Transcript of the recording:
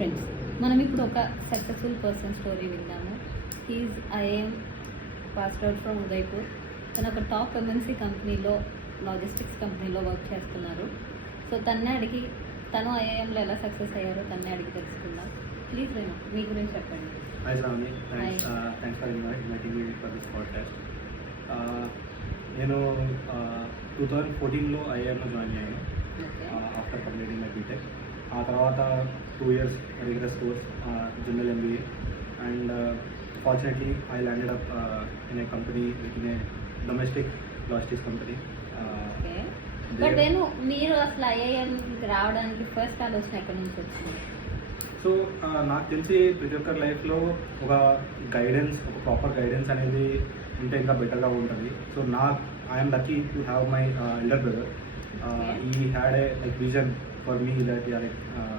Friends, మనం ఇప్పుడు ఒక సక్సెస్ఫుల్ పర్సన్ స్టోరీ విన్నాము. He is IIM passed out from Udaipur. తను ఒక టాప్ ఎంఎన్సీ కంపెనీలో, లాజిస్టిక్స్ కంపెనీలో వర్క్ చేస్తున్నారు. సో తన్నే అడిగి, తను ఐఏఎంలో ఎలా సక్సెస్ అయ్యారో తన్నే అడిగి తెలుసుకుందాం. ప్లీజ్ రేణు, మీ గురించి చెప్పండి. Hi Shravani, thanks for inviting me for this podcast. నేను 2014లో ఐఐఎంలో జాయిన్ అయ్యాను ఆఫ్టర్ కంప్లీటింగ్ మై బీటెక్. ఆ తర్వాత 2 years rigorous course general MBA, and fortunately I landed up in a company in A domestic logistics company. But నేను మీరు అసలు IIM రావడానికి first ఆలోచన ఎక్కడి నుంచి వచ్చింది? సో నాకు తెలిసి ప్రతి ఒక్కరి లైఫ్లో ఒక గైడెన్స్, ఒక ప్రాపర్ గైడెన్స్ అనేది ఉంటే ఇంకా బెటర్గా ఉంటుంది. So I'm lucky to have my elder brother. He had a vision for me that